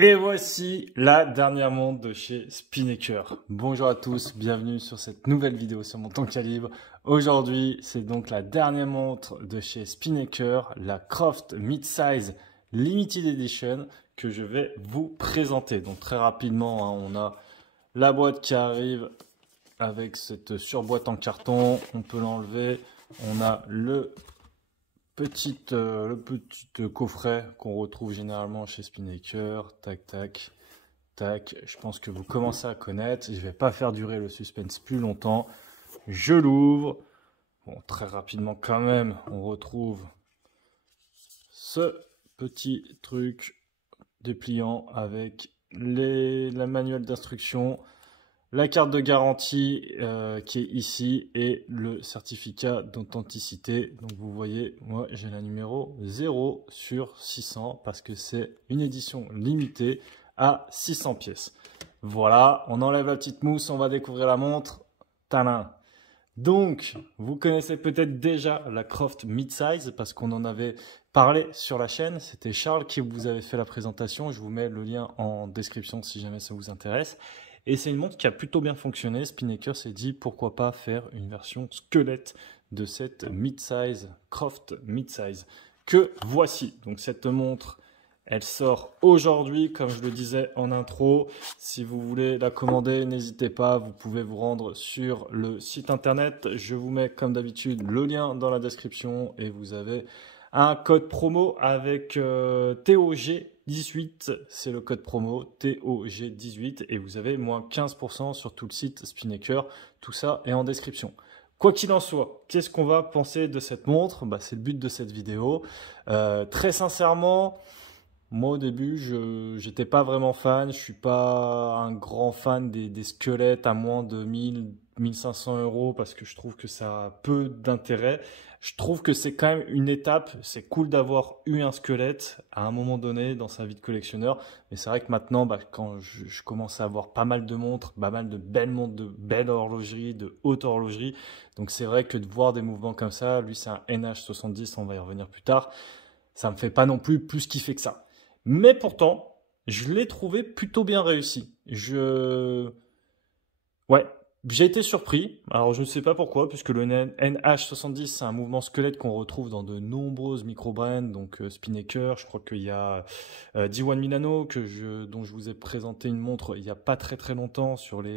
Et voici la dernière montre de chez Spinnaker. Bonjour à tous, bienvenue sur cette nouvelle vidéo sur mon temps calibre. Aujourd'hui, c'est donc la dernière montre de chez Spinnaker, la Croft Midsize Limited Edition que je vais vous présenter. Donc très rapidement, on a la boîte qui arrive avec cette surboîte en carton. On peut l'enlever. On a le petit coffret qu'on retrouve généralement chez Spinnaker. Tac, tac, tac. Je pense que vous commencez à connaître. Je ne vais pas faire durer le suspense plus longtemps. Je l'ouvre. Bon, très rapidement quand même, on retrouve ce petit truc dépliant avec la manuel d'instruction, la carte de garantie qui est ici et le certificat d'authenticité. Donc vous voyez, moi j'ai la numéro 0 sur 600 parce que c'est une édition limitée à 600 pièces. Voilà, on enlève la petite mousse, on va découvrir la montre. Tadam! Donc, vous connaissez peut-être déjà la Croft Midsize parce qu'on en avait parlé sur la chaîne. C'était Charles qui vous avait fait la présentation. Je vous mets le lien en description si jamais ça vous intéresse. Et c'est une montre qui a plutôt bien fonctionné. Spinnaker s'est dit pourquoi pas faire une version squelette de cette Midsize, Croft Midsize, que voici. Donc cette montre, elle sort aujourd'hui, comme je le disais en intro. Si vous voulez la commander, n'hésitez pas, vous pouvez vous rendre sur le site internet. Je vous mets comme d'habitude le lien dans la description et vous avez un code promo avec TOG18, c'est le code promo TOG18 et vous avez moins 15% sur tout le site Spinnaker. Tout ça est en description. Quoi qu'il en soit, qu'est-ce qu'on va penser de cette montre? C'est le but de cette vidéo. Très sincèrement, moi au début, je n'étais pas vraiment fan. Je suis pas un grand fan des squelettes à moins de 1000-1500 euros parce que je trouve que ça a peu d'intérêt. Je trouve que c'est quand même une étape. C'est cool d'avoir eu un squelette à un moment donné dans sa vie de collectionneur. Mais c'est vrai que maintenant, quand je commence à avoir pas mal de montres, pas mal de belles montres, de belle horlogerie, de haute horlogerie. Donc c'est vrai que de voir des mouvements comme ça, lui c'est un NH70, on va y revenir plus tard. Ça me fait pas non plus kiffer que ça. Mais pourtant, je l'ai trouvé plutôt bien réussi. Ouais, j'ai été surpris. Alors, je ne sais pas pourquoi, puisque le NH70, c'est un mouvement squelette qu'on retrouve dans de nombreuses micro-brands, donc Spinnaker. Je crois qu'il y a D1 Milano, dont je vous ai présenté une montre il n'y a pas très longtemps,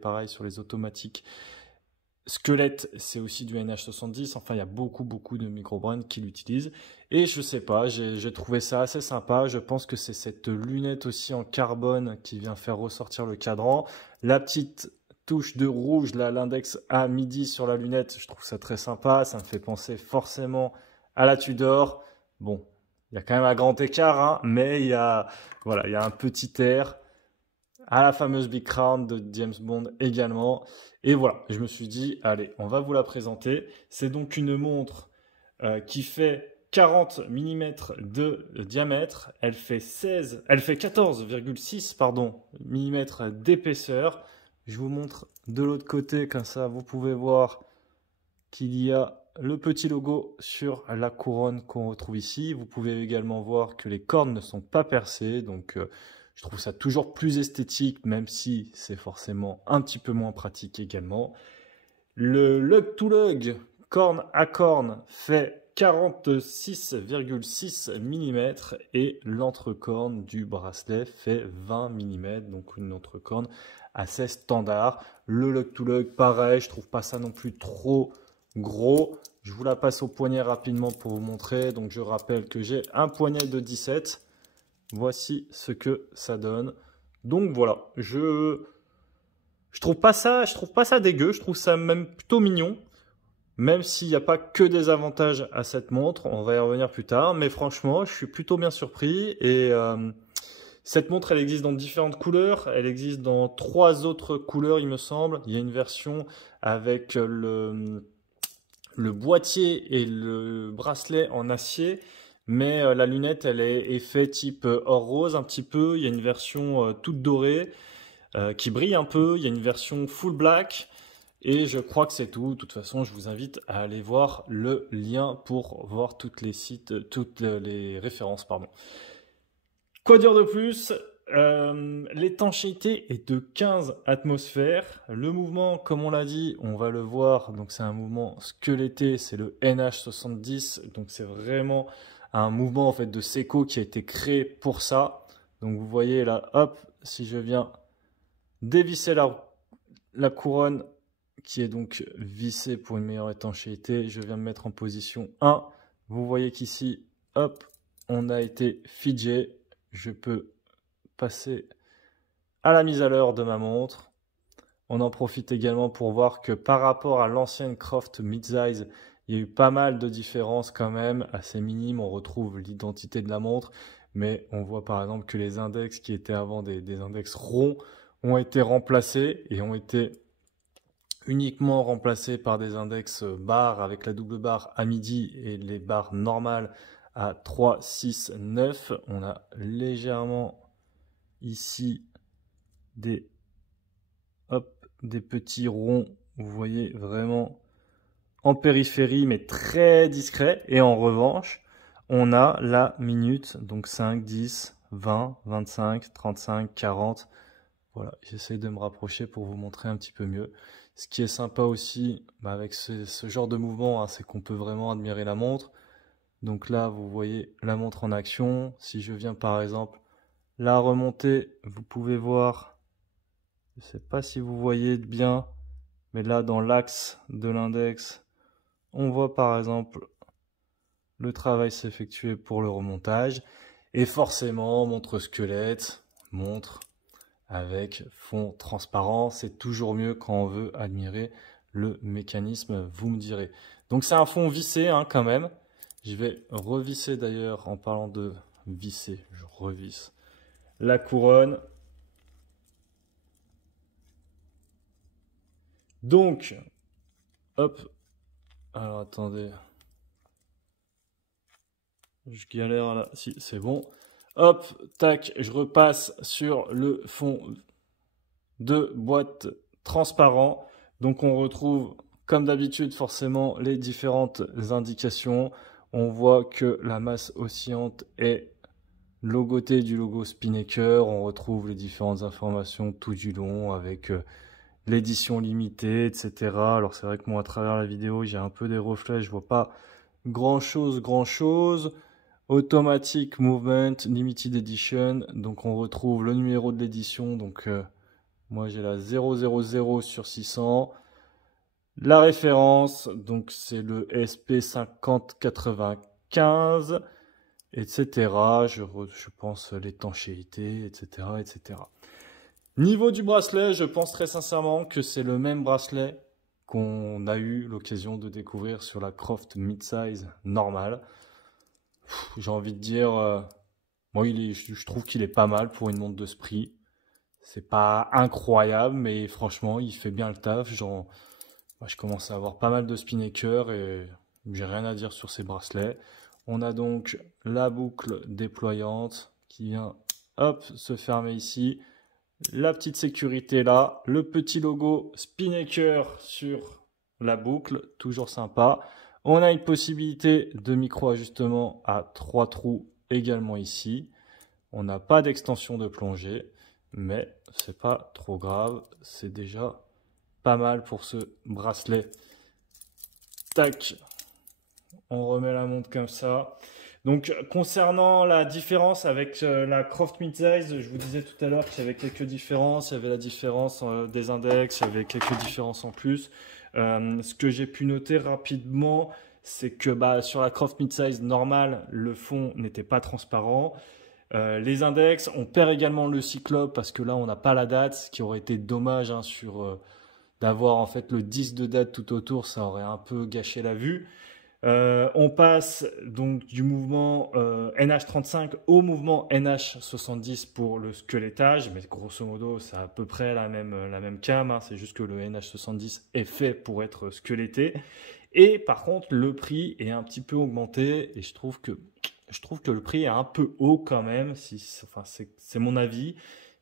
pareil, sur les automatiques. Squelette, c'est aussi du NH70. Enfin, il y a beaucoup de micro-brands qui l'utilisent. Et je sais pas, j'ai trouvé ça assez sympa. Je pense que c'est cette lunette aussi en carbone qui vient faire ressortir le cadran. La petite touche de rouge, là, l'index à midi sur la lunette, je trouve ça très sympa. Ça me fait penser forcément à la Tudor. Bon, il y a quand même un grand écart, hein, mais il y a un petit air. À la fameuse Big Crown de James Bond également. Et voilà, je me suis dit, allez, on va vous la présenter. C'est donc une montre qui fait 40 mm de diamètre. Elle fait 14,6 mm d'épaisseur. Je vous montre de l'autre côté, comme ça vous pouvez voir qu'il y a le petit logo sur la couronne qu'on retrouve ici. Vous pouvez également voir que les cornes ne sont pas percées, donc je trouve ça toujours plus esthétique, même si c'est forcément un petit peu moins pratique également. Le lug to lug, corne à corne, fait 46,6 mm et l'entrecorne du bracelet fait 20 mm, donc une entrecorne assez standard. Le lug to lug, pareil, je trouve pas ça non plus trop gros. Je vous la passe au poignet rapidement pour vous montrer. Donc je rappelle que j'ai un poignet de 17. Voici ce que ça donne. Donc voilà, je trouve pas ça dégueu, je trouve ça même plutôt mignon. Même s'il n'y a pas que des avantages à cette montre, on va y revenir plus tard. Mais franchement, je suis plutôt bien surpris. Et cette montre, elle existe dans différentes couleurs. Elle existe dans 3 autres couleurs, il me semble. Il y a une version avec le boîtier et le bracelet en acier. Mais la lunette, elle est effet type or rose un petit peu. Il y a une version toute dorée qui brille un peu. Il y a une version full black. Et je crois que c'est tout. De toute façon, je vous invite à aller voir le lien pour voir toutes les références, pardon. Quoi dire de plus? l'étanchéité est de 15 atmosphères. Le mouvement, comme on l'a dit, on va le voir, donc c'est un mouvement squeletté, c'est le NH70, donc c'est vraiment un mouvement en fait de Seiko qui a été créé pour ça. Donc vous voyez là, hop, si je viens dévisser la couronne qui est donc vissée pour une meilleure étanchéité, je viens me mettre en position 1. Vous voyez qu'ici, hop, on a été figé. Je peux passer à la mise à l'heure de ma montre. On en profite également pour voir que par rapport à l'ancienne Croft Midsize, il y a eu pas mal de différences quand même, assez minimes. On retrouve l'identité de la montre, mais on voit par exemple que les index qui étaient avant des index ronds ont été remplacés et ont été uniquement remplacés par des index barres avec la double barre à midi et les barres normales à 3, 6, 9. On a légèrement ici des petits ronds, vous voyez, vraiment en périphérie, mais très discret. Et en revanche, on a la minute, donc 5, 10, 20, 25, 35, 40. Voilà, j'essaie de me rapprocher pour vous montrer un petit peu mieux. Ce qui est sympa aussi avec ce genre de mouvement, hein, c'est qu'on peut vraiment admirer la montre. Donc là, vous voyez la montre en action. Si je viens par exemple la remonter, vous pouvez voir, je ne sais pas si vous voyez bien, mais là dans l'axe de l'index, on voit par exemple le travail s'effectuer pour le remontage. Et forcément, montre squelette, montre avec fond transparent, c'est toujours mieux quand on veut admirer le mécanisme, vous me direz. Donc c'est un fond vissé hein, quand même. Je vais revisser d'ailleurs, en parlant de visser, je revisse la couronne. Donc, hop, alors attendez, je galère là, si c'est bon. Hop, tac, je repasse sur le fond de boîte transparent. Donc on retrouve comme d'habitude forcément les différentes indications. On voit que la masse oscillante est logotée du logo Spinnaker. On retrouve les différentes informations tout du long avec l'édition limitée, etc. Alors c'est vrai que moi à travers la vidéo j'ai un peu des reflets, je vois pas grand chose. Automatic Movement Limited Edition, donc on retrouve le numéro de l'édition, donc moi j'ai la 000 sur 600. La référence, donc c'est le SP5095, etc. Je pense l'étanchéité, etc., etc. Niveau du bracelet, je pense très sincèrement que c'est le même bracelet qu'on a eu l'occasion de découvrir sur la Croft Midsize normale. J'ai envie de dire, moi je trouve qu'il est pas mal pour une montre de ce prix. C'est pas incroyable, mais franchement, il fait bien le taf. Moi, je commence à avoir pas mal de Spinnaker et j'ai rien à dire sur ces bracelets. On a donc la boucle déployante qui vient, hop, se fermer ici. La petite sécurité là, le petit logo Spinnaker sur la boucle, toujours sympa. On a une possibilité de micro-ajustement à 3 trous également ici. On n'a pas d'extension de plongée, mais c'est pas trop grave. C'est déjà pas mal pour ce bracelet. Tac, on remet la montre comme ça. Donc concernant la différence avec la Croft Midsize, je vous disais tout à l'heure qu'il y avait quelques différences. Il y avait la différence des index, il y avait quelques différences en plus. Ce que j'ai pu noter rapidement, c'est que sur la Croft Midsize normale, le fond n'était pas transparent. Les index, on perd également le cyclope parce que là, on n'a pas la date, ce qui aurait été dommage hein, d'avoir en fait le 10 de date tout autour, ça aurait un peu gâché la vue. On passe donc du mouvement NH35 au mouvement NH70 pour le squelettage, mais grosso modo c'est à peu près la même cam, hein, c'est juste que le NH70 est fait pour être squeletté. Et par contre le prix est un petit peu augmenté et je trouve que le prix est un peu haut quand même, c'est mon avis.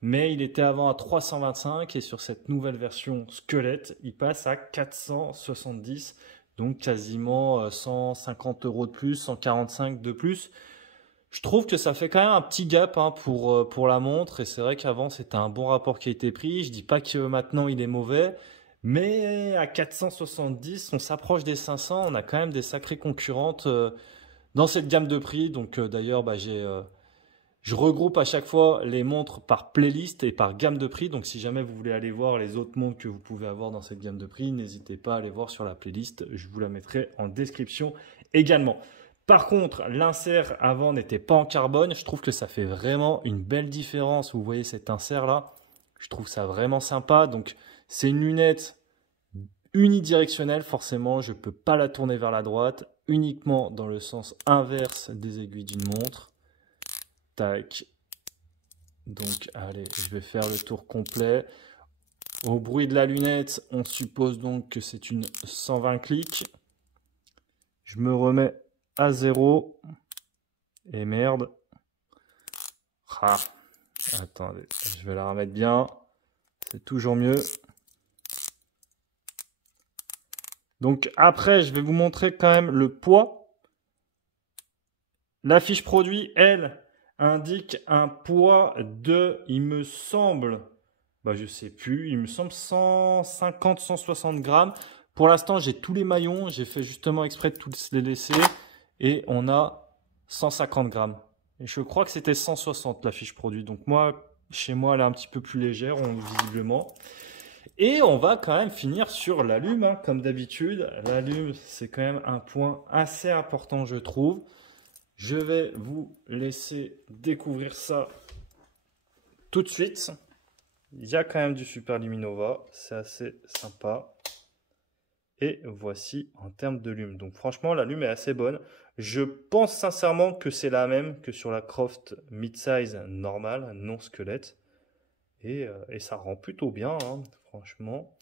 Mais il était avant à 325 et sur cette nouvelle version squelette, il passe à 470. Donc quasiment 150 € de plus, 145 de plus. Je trouve que ça fait quand même un petit gap hein, pour la montre. Et c'est vrai qu'avant, c'était un bon rapport qui a été pris. Je dis pas que maintenant, il est mauvais. Mais à 470, on s'approche des 500. On a quand même des sacrées concurrentes dans cette gamme de prix. Donc d'ailleurs, bah, je regroupe à chaque fois les montres par playlist et par gamme de prix. Donc si jamais vous voulez aller voir les autres montres que vous pouvez avoir dans cette gamme de prix, n'hésitez pas à aller voir sur la playlist. Je vous la mettrai en description également. Par contre, l'insert avant n'était pas en carbone. Je trouve que ça fait vraiment une belle différence. Vous voyez cet insert là. Je trouve ça vraiment sympa. Donc c'est une lunette unidirectionnelle. Forcément, je ne peux pas la tourner vers la droite. Uniquement dans le sens inverse des aiguilles d'une montre. Tac. Donc, allez, je vais faire le tour complet. Au bruit de la lunette, on suppose donc que c'est une 120 clics. Je me remets à 0. Et merde. Ah, attendez, je vais la remettre bien. C'est toujours mieux. Donc, après, je vais vous montrer quand même le poids. La fiche produit, elle, indique un poids de, il me semble, bah je sais plus, il me semble 150-160 grammes. Pour l'instant, j'ai tous les maillons, j'ai fait justement exprès de tous les laisser et on a 150 grammes. Et je crois que c'était 160 la fiche produit. Donc moi, chez moi, elle est un petit peu plus légère, visiblement. Et on va quand même finir sur l'allume, hein, comme d'habitude. L'allume, c'est quand même un point assez important, je trouve. Je vais vous laisser découvrir ça tout de suite. Il y a quand même du Super Luminova, c'est assez sympa. Et voici en termes de lume. Donc franchement, la lume est assez bonne. Je pense sincèrement que c'est la même que sur la Croft Midsize normale, non squelette. Et ça rend plutôt bien, hein, franchement.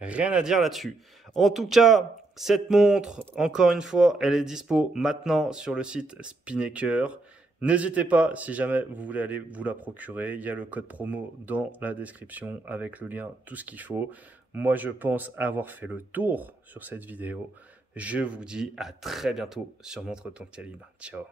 Rien à dire là-dessus. En tout cas, cette montre, encore une fois, elle est dispo maintenant sur le site Spinnaker. N'hésitez pas, si jamais vous voulez aller vous la procurer, il y a le code promo dans la description avec le lien, tout ce qu'il faut. Moi, je pense avoir fait le tour sur cette vidéo. Je vous dis à très bientôt sur Montre ton calibre. Ciao.